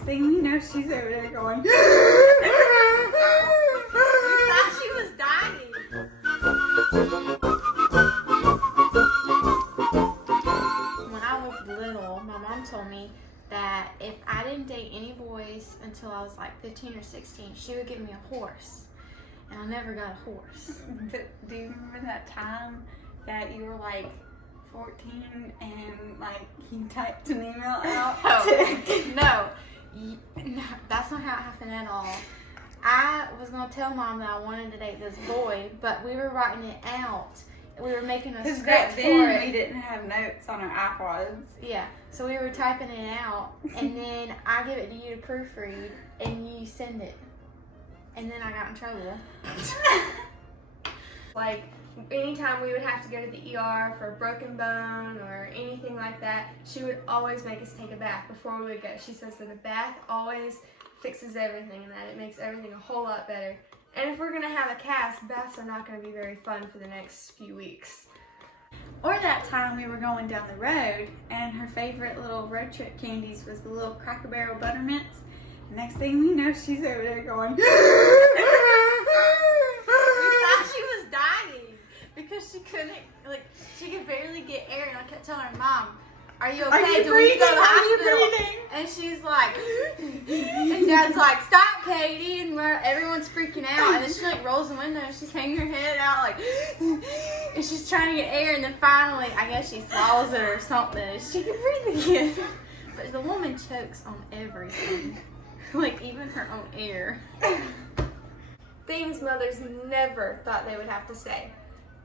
next thing you know, she's over there going. You thought she was dying. When I was little, my mom told me that if I didn't date any boys until I was like 15 or 16, she would give me a horse. And I never got a horse. But do you remember that time that you were like 14 and like he typed an email out? No, that's not how it happened at all. I was going to tell Mom that I wanted to date this boy, but we were writing it out. We were making a Because script back for then it. we didn't have notes on our iPods. Yeah, so we were typing it out, and then I give it to you to proofread, and you send it. And then I got in trouble. Like, anytime we would have to go to the ER for a broken bone or anything like that, she would always make us take a bath before we would go. She says that a bath always fixes everything and that it makes everything a whole lot better. And if we're going to have a cast, baths are not going to be very fun for the next few weeks. Or that time we were going down the road and her favorite little road trip candies was the little Cracker Barrel Buttermints. Next thing we know, she's over there going. You thought she was dying because she couldn't, like, she could barely get air, and I kept telling her, Mom, are you okay? Are you Do we need to go to the breathing? Are you hospital? breathing? And she's like, and Dad's like, stop, Katie, and everyone's freaking out, and then she like rolls the window and she's hanging her head out like, and she's trying to get air, and then finally, I guess she swallows it or something, and she can breathe again. But the woman chokes on everything, like even her own air. Things mothers never thought they would have to say.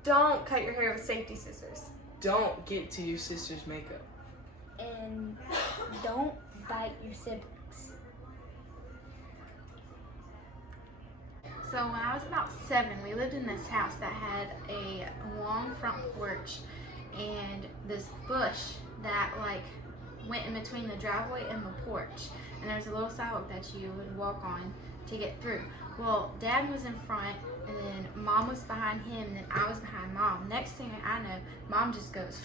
Don't cut your hair with safety scissors. Don't get to your sister's makeup. And don't bite your siblings. So when I was about 7, we lived in this house that had a long front porch and this bush that like went in between the driveway and the porch. And there was a little sidewalk that you would walk on to get through. Well, Dad was in front, and then Mom was behind him, and then I was behind Mom. Next thing I know, Mom just goes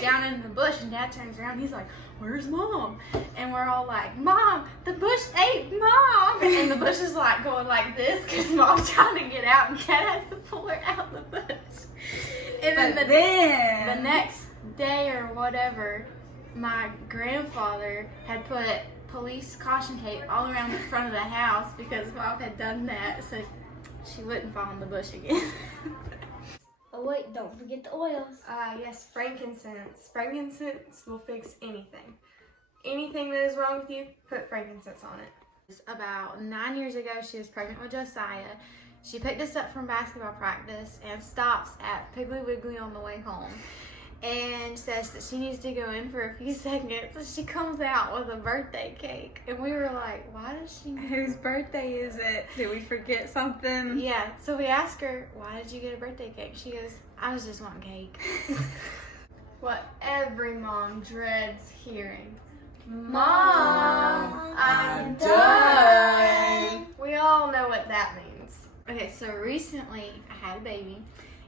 down into the bush, and Dad turns around. He's like, "Where's Mom?" And we're all like, "Mom, the bush ate Mom!" And the bush is like going like this because Mom's trying to get out, and Dad has to pull her out the bush. And then the next day or whatever, my grandfather had put police caution tape all around the front of the house because Mom had done that so she wouldn't fall in the bush again. Oh wait, don't forget the oils. Yes, frankincense. Frankincense will fix anything. Anything that is wrong with you, put frankincense on it. About 9 years ago, she was pregnant with Josiah. She picked us up from basketball practice and stops at Piggly Wiggly on the way home and says that she needs to go in for a few seconds. She comes out with a birthday cake, and we were like, why does she need... Whose birthday is it? Did we forget something? Yeah, so we asked her, why did you get a birthday cake? She goes, I was just wanting cake. What every mom dreads hearing. Mom, I'm done. We all know what that means. Okay, so recently I had a baby,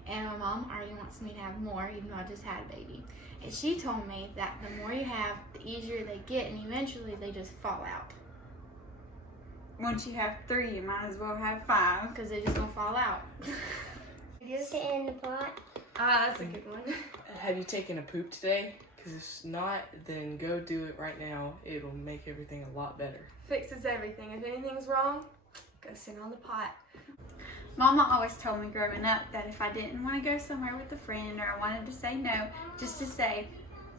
and my mom already wants me to have more, even though I just had a baby. And she told me that the more you have, the easier they get, and eventually they just fall out. Once you have 3, you might as well have 5. Because they're just going to fall out. Sit in the pot. That's a good one. Have you taken a poop today? Because if not, then go do it right now. It'll make everything a lot better. Fixes everything. If anything's wrong, go sit on the pot. Mama always told me growing up that if I didn't want to go somewhere with a friend or I wanted to say no, just to say,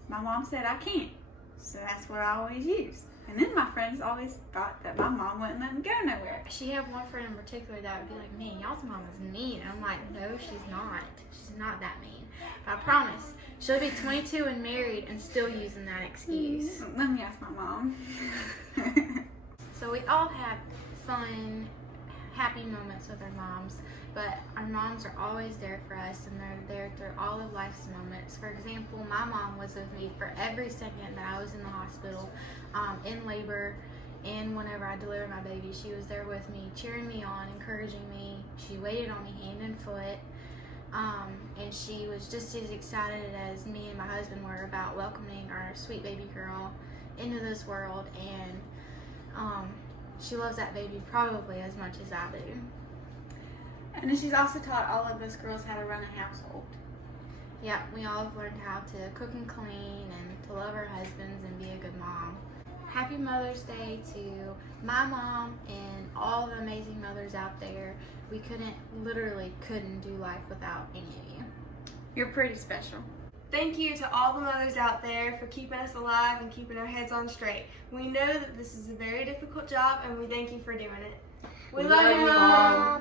my mom said I can't. So that's what I always used. And then my friends always thought that my mom wouldn't let me go nowhere. She had one friend in particular that would be like, man, y'all's mom is mean. And I'm like, no, she's not. She's not that mean. But I promise, she'll be 22 and married and still using that excuse. Let me ask my mom. So we all have fun, happy moments with our moms, but our moms are always there for us, and they're there through all of life's moments. For example, my mom was with me for every second that I was in the hospital, in labor, and whenever I delivered my baby, she was there with me, cheering me on, encouraging me. She waited on me hand and foot, and she was just as excited as me and my husband were about welcoming our sweet baby girl into this world. And she loves that baby probably as much as I do. And then she's also taught all of us girls how to run a household. Yeah, we all have learned how to cook and clean and to love our husbands and be a good mom. Happy Mother's Day to my mom and all the amazing mothers out there. We literally couldn't do life without any of you. You're pretty special. Thank you to all the mothers out there for keeping us alive and keeping our heads on straight. We know that this is a very difficult job, and we thank you for doing it. We love you, Mom.